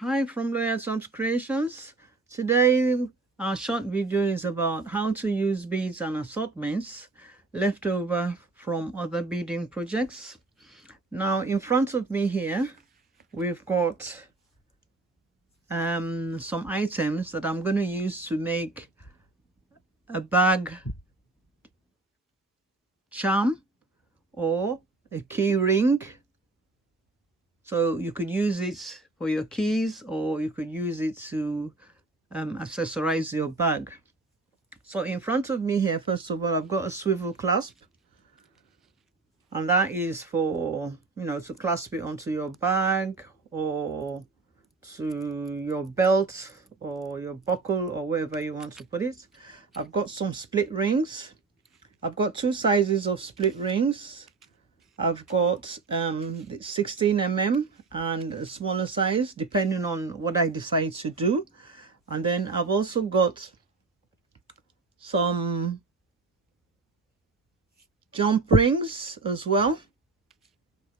Hi from Loyal Tops Creations. Today our short video is about how to use beads and assortments left over from other beading projects. Now in front of me here we've got some items that I'm going to use to make a bag charm or a key ring. So you could use it for your keys or you could use it to accessorize your bag. So in front of me here, first of all, I've got a swivel clasp, and that is for, to clasp it onto your bag or to your belt or your buckle or wherever you want to put it. I've got some split rings. I've got two sizes of split rings. I've got 16 mm and a smaller size depending on what I decide to do. And then I've also got some jump rings as well,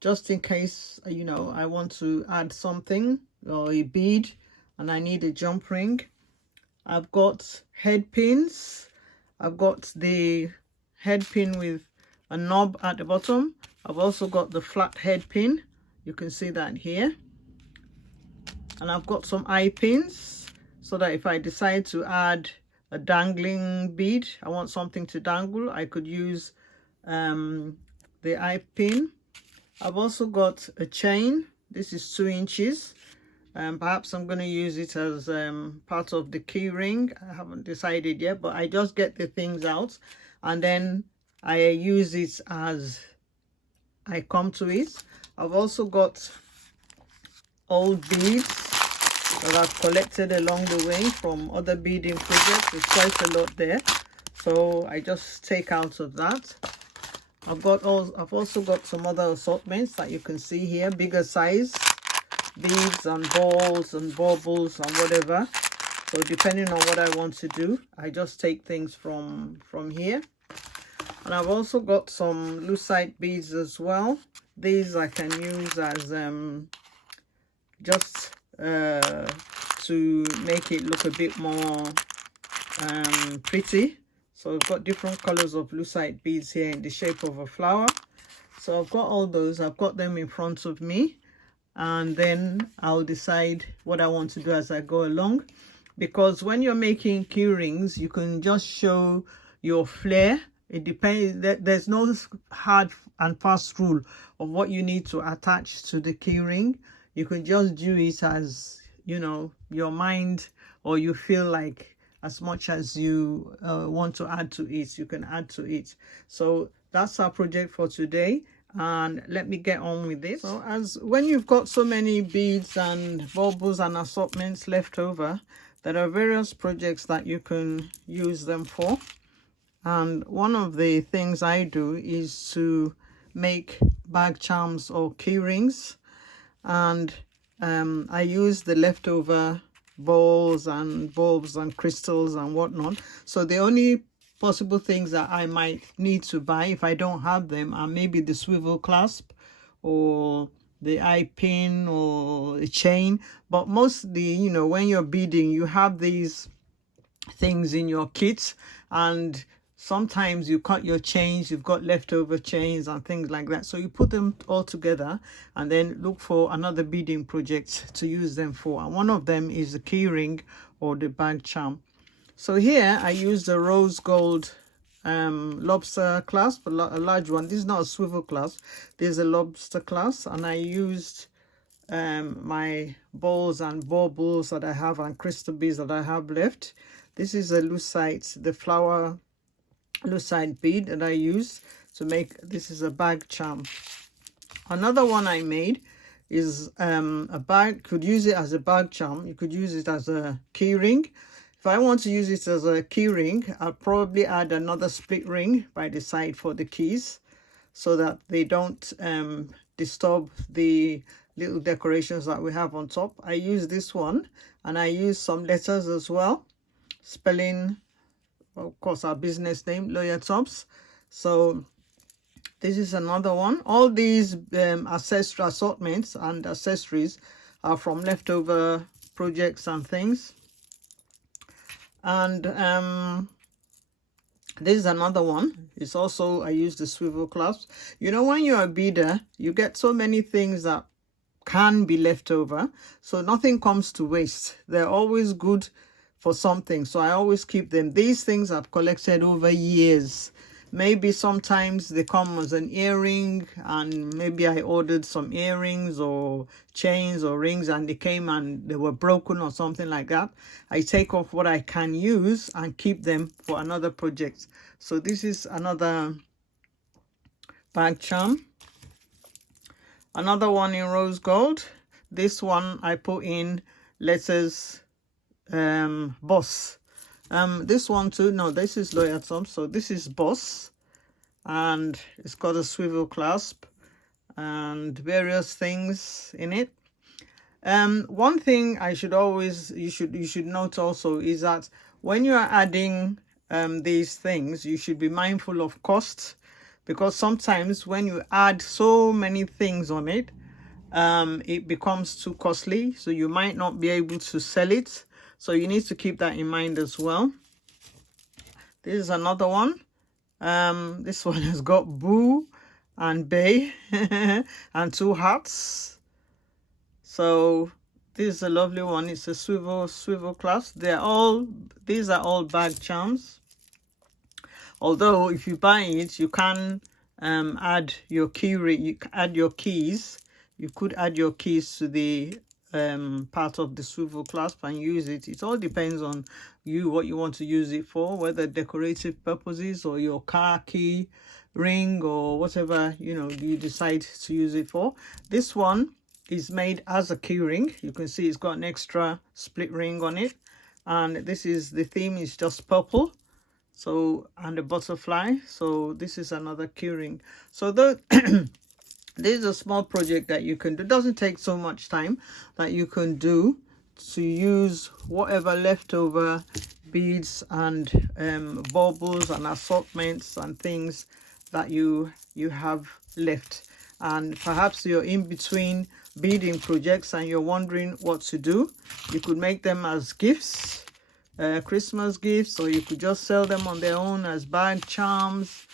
just in case I want to add something or a bead and I need a jump ring. I've got head pins. I've got the head pin with a knob at the bottom. I've also got the flat head pin, you can see that here. And I've got some eye pins so that if I decide to add a dangling bead, I want something to dangle, I could use the eye pin. I've also got a chain. This is 2 inches. Perhaps I'm going to use it as part of the key ring. I haven't decided yet, but I just get the things out and then I use it as I come to it. I've also got old beads that I've collected along the way from other beading projects. There's quite a lot there, so I just take out of that. I've also got some other assortments that you can see here, bigger size beads and balls and baubles and whatever. So depending on what I want to do, I just take things from here. And I've also got some lucite beads as well. These I can use as just to make it look a bit more pretty. So I've got different colors of lucite beads here in the shape of a flower. So I've got all those. I've got them in front of me, and then I'll decide what I want to do as I go along, because when you're making key rings you can just show your flair. It depends, there's no hard and fast rule of what you need to attach to the key ring. You can just do it as your mind or you feel like. As much as you want to add to it, you can add to it. So that's our project for today, and let me get on with this. So when you've got so many beads and baubles and assortments left over, there are various projects that you can use them for. And one of the things I do is to make bag charms or key rings, and I use the leftover balls and bulbs and crystals and whatnot. So the only possible things that I might need to buy if I don't have them are maybe the swivel clasp or the eye pin or a chain. But mostly, when you're beading, you have these things in your kit, and sometimes you cut your chains, you've got leftover chains and things like that. So you put them all together and then look for another beading project to use them for. And one of them is the key ring or the bag charm. So here I use the rose gold lobster clasp, a large one. This is not a swivel clasp, this is a lobster clasp. And I used my balls and baubles that I have and crystal beads that I have left. This is a lucite, the flower lucite bead that I use to make. This is a bag charm. Another one I made is a bag. Could use it as a bag charm. You could use it as a key ring. If I want to use it as a key ring, I'll probably add another split ring by the side for the keys so that they don't disturb the little decorations that we have on top. I use this one, and I use some letters as well, spelling, of course, our business name, Loyal Tops. So this is another one. All these assortments and accessories are from leftover projects and things. And this is another one. It's also, I use the swivel clasp. You know, when you're a beader, you get so many things that can be left over, so nothing comes to waste. They're always good for something, so I always keep them. These things I've collected over years. Maybe sometimes they come as an earring, and maybe I ordered some earrings or chains or rings and they came and they were broken or something like that. I take off what I can use and keep them for another project. So this is another bag charm. Another one in rose gold. This one I put in letters boss. This one too, no, this is Loyal Tom, so this is boss, and it's got a swivel clasp and various things in it. One thing I should always, you should note also, is that when you are adding these things, you should be mindful of cost, because sometimes when you add so many things on it, it becomes too costly, so you might not be able to sell it. So you need to keep that in mind as well. This is another one. This one has got Boo and Bay and two hearts. So this is a lovely one. It's a swivel clasp. These are all bag charms. Although if you buy it, you can add your you add your keys. You could add your keys to the part of the swivel clasp and use it. It all depends on you, what you want to use it for, whether decorative purposes or your car key ring or whatever, you know, you decide to use it for. This one is made as a key ring. You can see it's got an extra split ring on it, and this is, the theme is just purple, so, and a butterfly. So this is another key ring. So the this is a small project that you can do. It doesn't take so much time, that you can do to use whatever leftover beads and baubles and assortments and things that you have left. And perhaps you're in between beading projects and you're wondering what to do. You could make them as gifts, Christmas gifts, or you could just sell them on their own as bag charms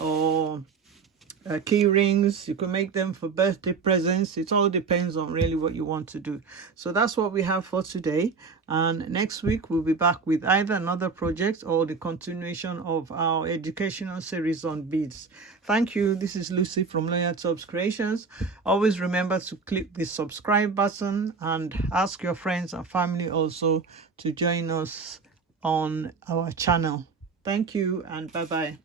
or key rings. You can make them for birthday presents. It all depends on really what you want to do. So that's what we have for today, and next week we'll be back with either another project or the continuation of our educational series on beads. Thank you. This is Lucy from Loyal Tubs Creations. Always remember to click the subscribe button and ask your friends and family also to join us on our channel. Thank you and bye bye.